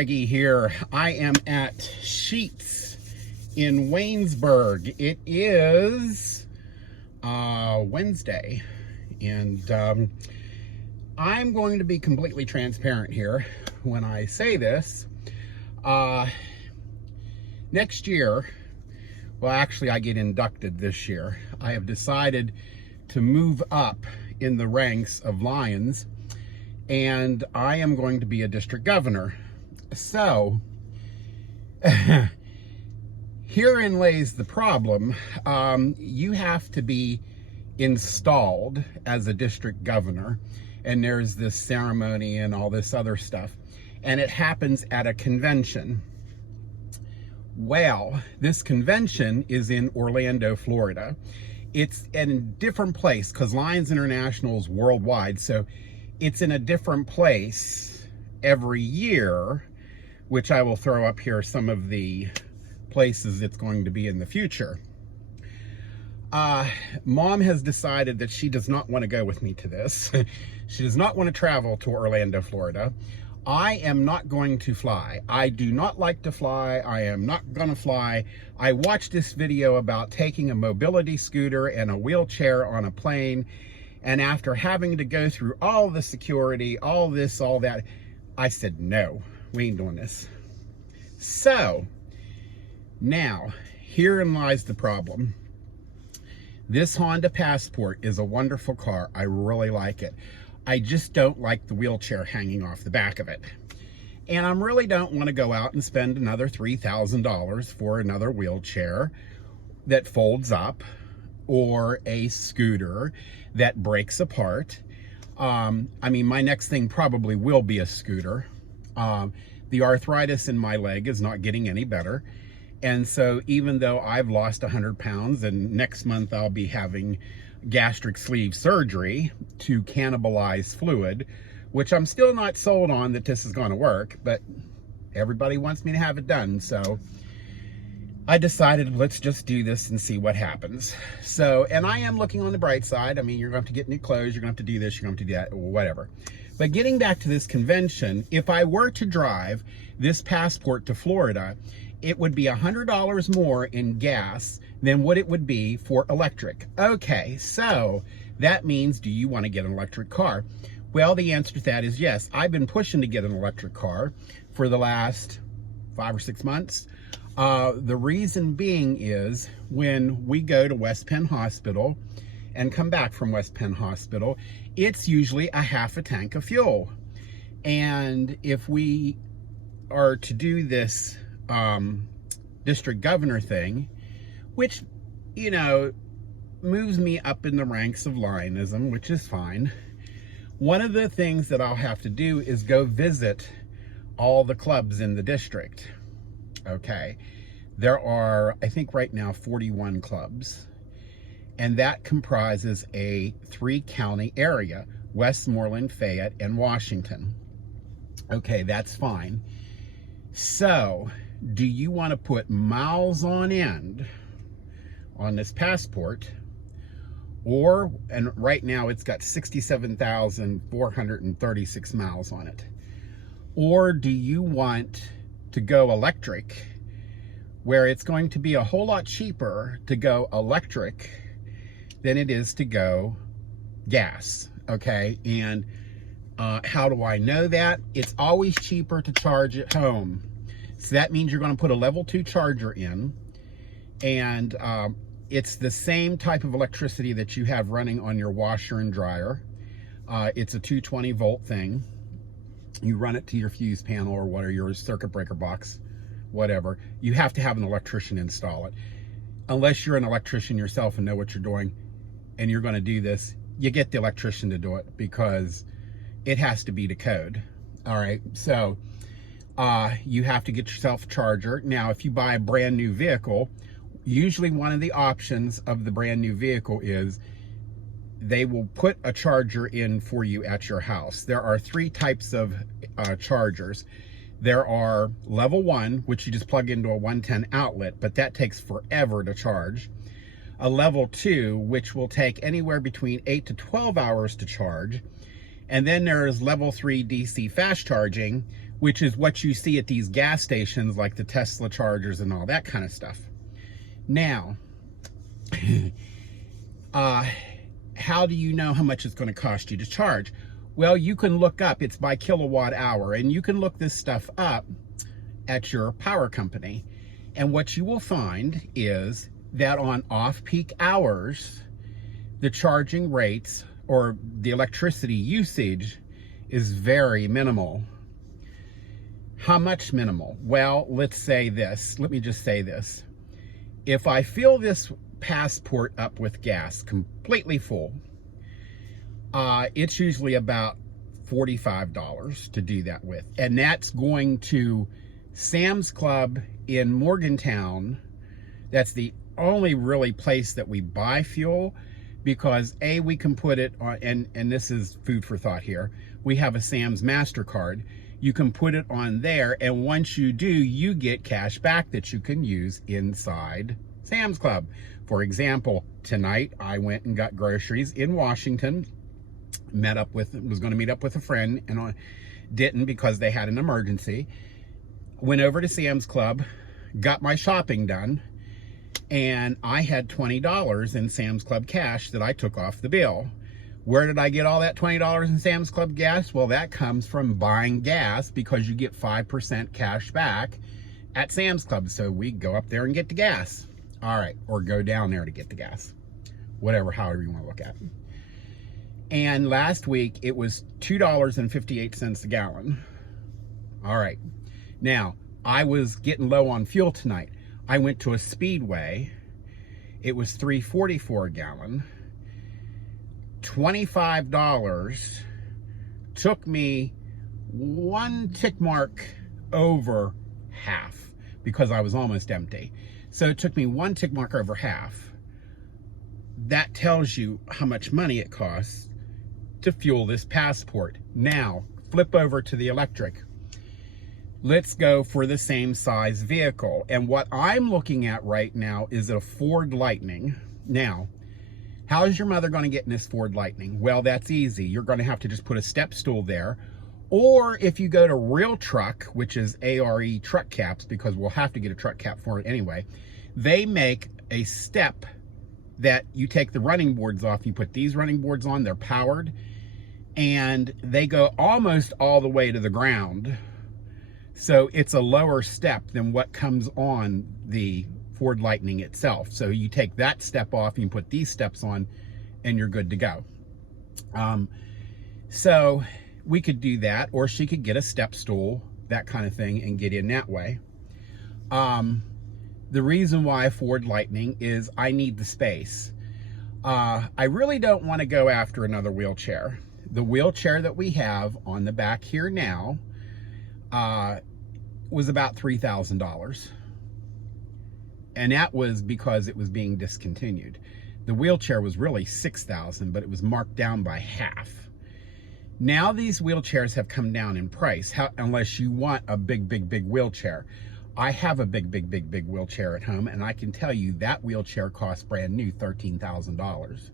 Greggy here. I am at Sheetz in Waynesburg. It is Wednesday, and I'm going to be completely transparent here when I say this. Next year, well, actually I get inducted this year. I have decided to move up in the ranks of Lions, and I am going to be a district governor. So, herein lays the problem. You have to be installed as a district governor, and there's this ceremony and all this other stuff, and it happens at a convention. Well, this convention is in Orlando, Florida. It's in a different place because Lions International is worldwide, so it's in a different place every year, which I will throw up here some of the places it's going to be in the future. Mom has decided that she does not want to go with me to this. She does not want to travel to Orlando, Florida. I am not going to fly. I do not like to fly. I am not going to fly. I watched this video about taking a mobility scooter and a wheelchair on a plane, and after having to go through all the security, all this, all that, I said, no, we ain't doing this. So, now, herein lies the problem. This Honda Passport is a wonderful car. I really like it. I just don't like the wheelchair hanging off the back of it. And I really don't want to go out and spend another $3,000 for another wheelchair that folds up or a scooter that breaks apart. I mean, my next thing probably will be a scooter. The arthritis in my leg is not getting any better. And so even though I've lost 100 pounds and next month I'll be having gastric sleeve surgery to cannibalize fluid, which I'm still not sold on that this is going to work, but everybody wants me to have it done. So I decided, let's just do this and see what happens. So, and I am looking on the bright side. I mean, you're going to have to get new clothes, you're going to have to do this, you're going to have to do that, whatever. But getting back to this convention, if I were to drive this Passport to Florida, it would be $100 more in gas than what it would be for electric. Okay, so that means, do you want to get an electric car? Well, the answer to that is yes. I've been pushing to get an electric car for the last 5 or 6 months. The reason being is when we go to West Penn Hospital and come back from West Penn Hospital, it's usually a half a tank of fuel. And if we are to do this district governor thing, which, you know, moves me up in the ranks of Lionism, which is fine. One of the things that I'll have to do is go visit all the clubs in the district. Okay. There are, I think right now, 41 clubs. And that comprises a 3-county area: Westmoreland, Fayette, and Washington. Okay, that's fine. So, do you want to put miles on end on this Passport, or, and right now it's got 67,436 miles on it, or do you want to go electric, where it's going to be a whole lot cheaper to go electric than it is to go gas? Okay, and how do I know that? It's always cheaper to charge at home. So that means you're going to put a level 2 charger in, and it's the same type of electricity that you have running on your washer and dryer. It's a 220 volt thing. You run it to your fuse panel or whatever, your circuit breaker box, whatever. You have to have an electrician install it. Unless you're an electrician yourself and know what you're doing and you're going to do this, you get the electrician to do it because it has to be to code. All right, so you have to get yourself a charger. Now, if you buy a brand new vehicle, usually one of the options of the brand new vehicle is they will put a charger in for you at your house. There are 3 types of chargers. There are level 1, which you just plug into a 110 outlet, but that takes forever to charge. A level 2, which will take anywhere between 8 to 12 hours to charge. And then there's level 3 DC fast charging, which is what you see at these gas stations like the Tesla chargers and all that kind of stuff. Now, how do you know how much it's going to cost you to charge? Well, you can look up, it's by kilowatt hour, and you can look this stuff up at your power company. And what you will find is that on off-peak hours, the charging rates or the electricity usage is very minimal. How much minimal? Well, let's say this. Let me just say this. If I fill this Passport up with gas completely full, it's usually about $45 to do that with. And that's going to Sam's Club in Morgantown. That's the only really place that we buy fuel, because A, we can put it on, and this is food for thought here, we have a Sam's MasterCard. You can put it on there, and once you do, you get cash back that you can use inside Sam's Club. For example, tonight I went and got groceries in Washington, was going to meet up with a friend, and I didn't because they had an emergency. Went over to Sam's Club, got my shopping done, and I had $20 in Sam's Club cash that I took off the bill. Where did I get all that $20 in Sam's Club gas? Well, that comes from buying gas, because you get 5% cash back at Sam's Club. So we go up there and get the gas. All right, or go down there to get the gas. Whatever, however you want to look at it. And last week, it was $2.58 a gallon. All right. Now, I was getting low on fuel tonight. I went to a Speedway. It was $3.44 a gallon. $25 took me one tick mark over half, because I was almost empty. So it took me one tick mark over half. That tells you how much money it costs to fuel this Passport. Now, flip over to the electric. Let's go for the same size vehicle. And what I'm looking at right now is a Ford Lightning. Now, how is your mother going to get in this Ford Lightning? Well, that's easy. You're going to have to just put a step stool there. Or if you go to Real Truck, which is ARE truck caps, because we'll have to get a truck cap for it anyway, they make a step that you take the running boards off. You put these running boards on, they're powered, and they go almost all the way to the ground. So it's a lower step than what comes on the Ford Lightning itself. So you take that step off, you put these steps on, and you're good to go. So we could do that, or she could get a step stool, that kind of thing, and get in that way. The reason why Ford Lightning is I need the space. I really don't want to go after another wheelchair. The wheelchair that we have on the back here now was about $3,000. And that was because it was being discontinued. The wheelchair was really $6,000, but it was marked down by half. Now these wheelchairs have come down in price, unless you want a big wheelchair. I have a big wheelchair at home, and I can tell you that wheelchair costs brand new $13,000.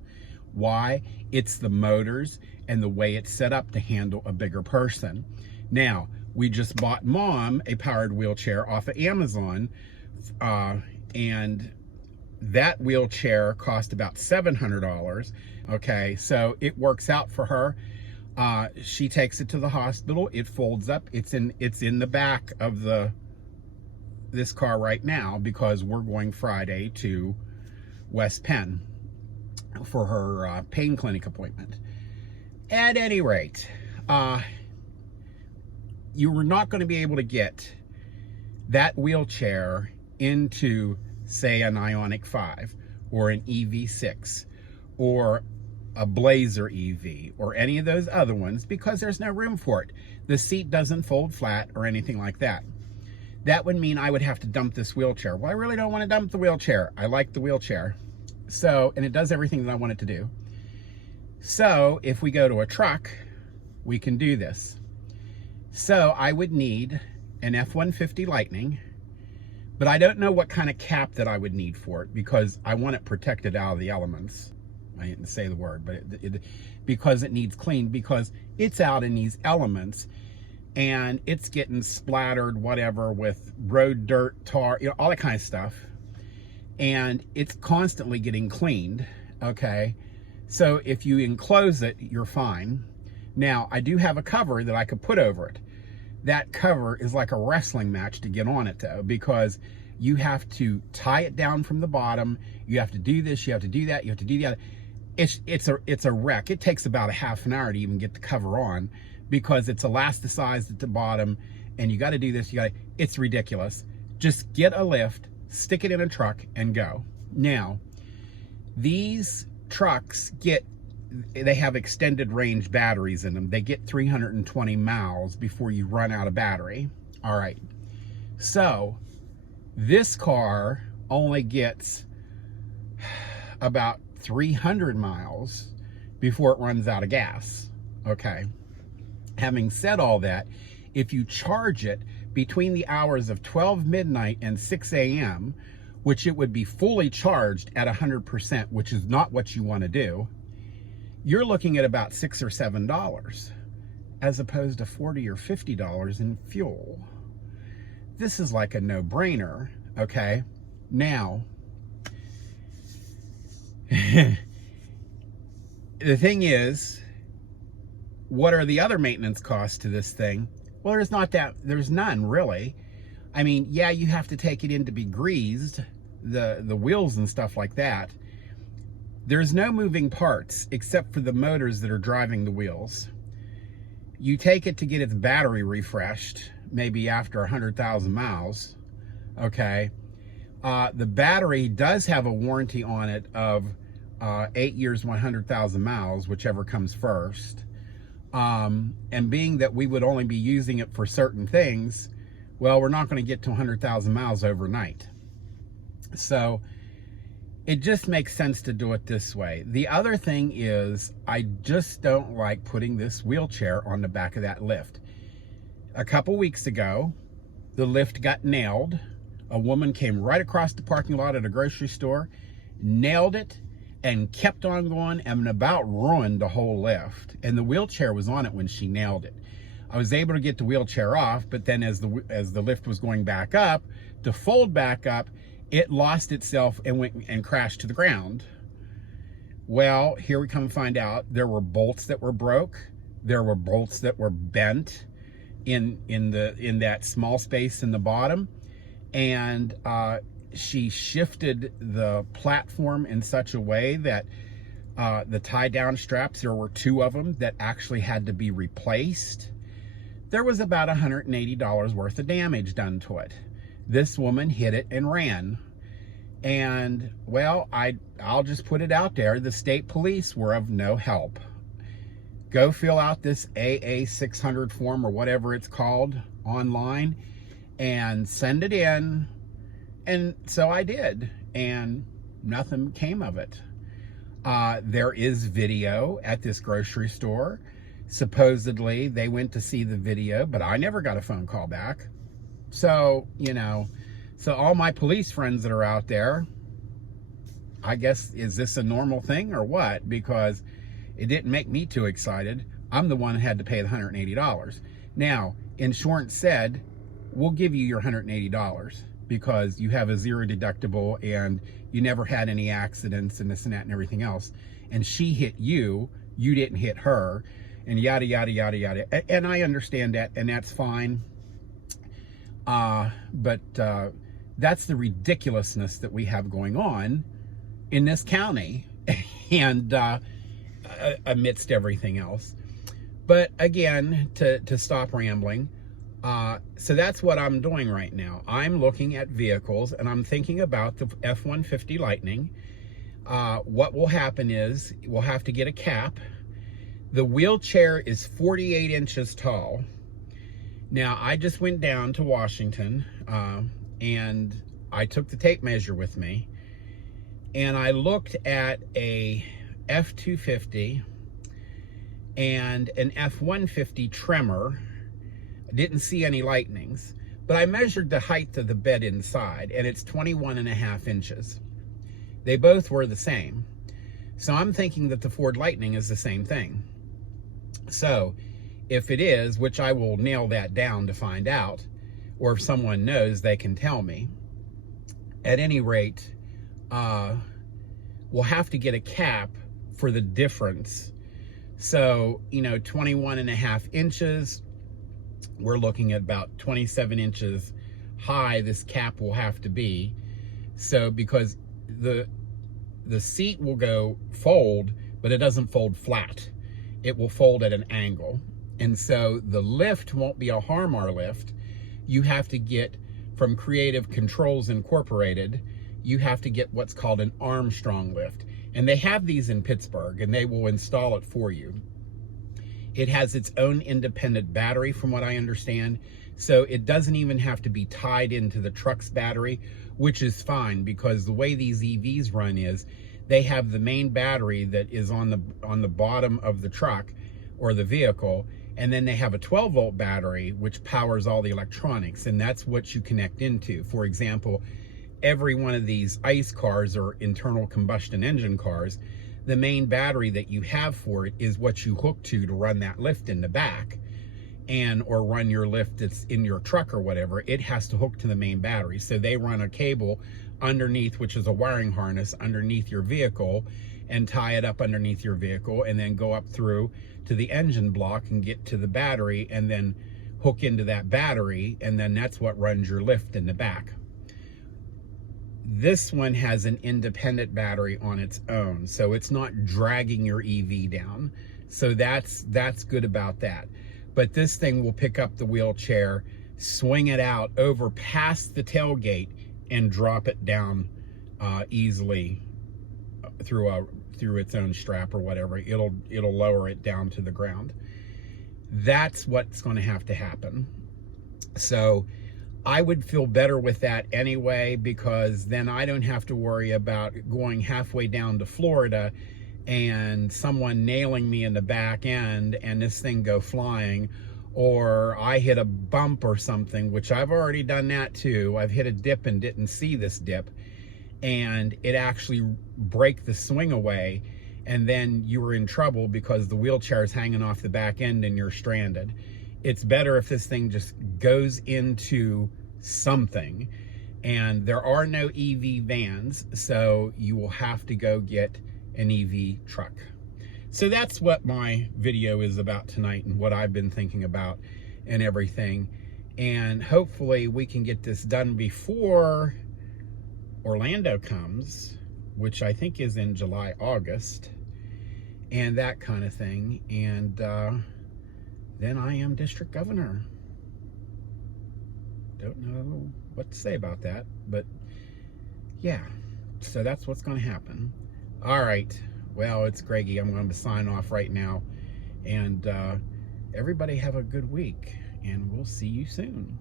Why? It's the motors and the way it's set up to handle a bigger person. Now, we just bought Mom a powered wheelchair off of Amazon, and that wheelchair cost about $700. Okay, so it works out for her. She takes it to the hospital. It folds up. It's in the back of this car right now, because we're going Friday to West Penn for her pain clinic appointment. At any rate, you were not going to be able to get that wheelchair into, say, an Ioniq 5 or an EV6 or a Blazer EV or any of those other ones, because there's no room for it. The seat doesn't fold flat or anything like that. That would mean I would have to dump this wheelchair. Well, I really don't want to dump the wheelchair. I like the wheelchair. So, and it does everything that I want it to do. So if we go to a truck, we can do this. So I would need an F-150 Lightning, but I don't know what kind of cap that I would need for it, because I want it protected out of the elements. I didn't say the word, but because it needs cleaned, because it's out in these elements and it's getting splattered, whatever, with road dirt, tar, you know, all that kind of stuff. And it's constantly getting cleaned, okay? So if you enclose it, you're fine. Now, I do have a cover that I could put over it. That cover is like a wrestling match to get on it, though, because you have to tie it down from the bottom. You have to do this, you have to do that, you have to do that. It's a wreck. It takes about a half an hour to even get the cover on because it's elasticized at the bottom, and you got to do this. It's ridiculous. Just get a lift, stick it in a truck, and go. Now, these trucks they have extended range batteries in them. They get 320 miles before you run out of battery. All right. So this car only gets about 300 miles before it runs out of gas. Okay. Having said all that, if you charge it between the hours of 12 midnight and 6 a.m., which it would be fully charged at 100%, which is not what you want to do, you're looking at about $6 or $7 as opposed to $40 or $50 in fuel. This is like a no-brainer, okay? Now, the thing is, what are the other maintenance costs to this thing? Well, there's none really. I mean, yeah, you have to take it in to be greased, the wheels and stuff like that. There's no moving parts except for the motors that are driving the wheels. You take it to get its battery refreshed, maybe after 100,000 miles, okay? The battery does have a warranty on it of 8 years, 100,000 miles, whichever comes first. And being that we would only be using it for certain things, well, we're not going to get to 100,000 miles overnight. So it just makes sense to do it this way. The other thing is, I just don't like putting this wheelchair on the back of that lift. A couple weeks ago, the lift got nailed. A woman came right across the parking lot at a grocery store, nailed it, and kept on going and about ruined the whole lift. And the wheelchair was on it when she nailed it. I was able to get the wheelchair off, but then as the lift was going back up, to fold back up, it lost itself and went and crashed to the ground. Well, here we come and find out there were bolts that were broke. There were bolts that were bent in that small space in the bottom. And she shifted the platform in such a way that the tie-down straps, there were 2 of them that actually had to be replaced. There was about $180 worth of damage done to it. This woman hit it and ran. And, well, I'll just put it out there. The state police were of no help. Go fill out this AA 600 form or whatever it's called online and send it in. And so I did, and nothing came of it. There is video at this grocery store. Supposedly, they went to see the video, but I never got a phone call back. So, you know, so all my police friends that are out there, I guess, is this a normal thing or what? Because it didn't make me too excited. I'm the one that had to pay the $180. Now, insurance said, we'll give you your $180 because you have a 0 deductible and you never had any accidents and this and that and everything else. And she hit you, you didn't hit her, and yada, yada, yada, yada. And I understand that, and that's fine. But that's the ridiculousness that we have going on in this county and amidst everything else. But again, to stop rambling, so that's what I'm doing right now. I'm looking at vehicles and I'm thinking about the F-150 Lightning. What will happen is we'll have to get a cap. The wheelchair is 48 inches tall. Now, I just went down to Washington and I took the tape measure with me, and I looked at a F-250 and an F-150 Tremor. I didn't see any Lightnings, but I measured the height of the bed inside, and it's 21.5 inches. They both were the same. So I'm thinking that the Ford Lightning is the same thing. So if it is, which I will nail that down to find out, or if someone knows, they can tell me. At any rate, we'll have to get a cap for the difference. So, 21.5 inches, we're looking at about 27 inches high this cap will have to be. So because the seat will go fold, but it doesn't fold flat. It will fold at an angle. And so the lift won't be a Harmar lift. You have to get, from Creative Controls Incorporated, you have to get what's called an Armstrong lift. And they have these in Pittsburgh, and they will install it for you. It has its own independent battery, from what I understand. So it doesn't even have to be tied into the truck's battery, which is fine, because the way these EVs run is they have the main battery that is on the bottom of the truck or the vehicle, and then they have a 12-volt battery which powers all the electronics, and that's what you connect into. For example, every one of these ICE cars or internal combustion engine cars, the main battery that you have for it is what you hook to run that lift in the back, or run your lift that's in your truck or whatever. It has to hook to the main battery. So they run a cable underneath, which is a wiring harness underneath your vehicle, and tie it up underneath your vehicle, and then go up through to the engine block and get to the battery, and then hook into that battery, and then that's what runs your lift in the back. This one has an independent battery on its own, so it's not dragging your EV down. So that's good about that. But this thing will pick up the wheelchair, swing it out over past the tailgate, and drop it down easily through its own strap or whatever. It'll lower it down to the ground. That's what's going to have to happen. So I would feel better with that anyway, because then I don't have to worry about going halfway down to Florida and someone nailing me in the back end and this thing go flying, or I hit a bump or something, which I've already done that too. I've hit a dip and didn't see this dip, and it actually break the swing away, and then you were in trouble because the wheelchair is hanging off the back end and you're stranded. It's better if this thing just goes into something. And there are no EV vans, so you will have to go get an EV truck. So that's what my video is about tonight, and what I've been thinking about and everything. And hopefully we can get this done before Orlando comes, which I think is in July, August, and that kind of thing. And then I am district governor. Don't know what to say about that, but yeah, so that's what's going to happen. All right, well, it's Greggy. I'm going to sign off right now, and everybody have a good week, and we'll see you soon.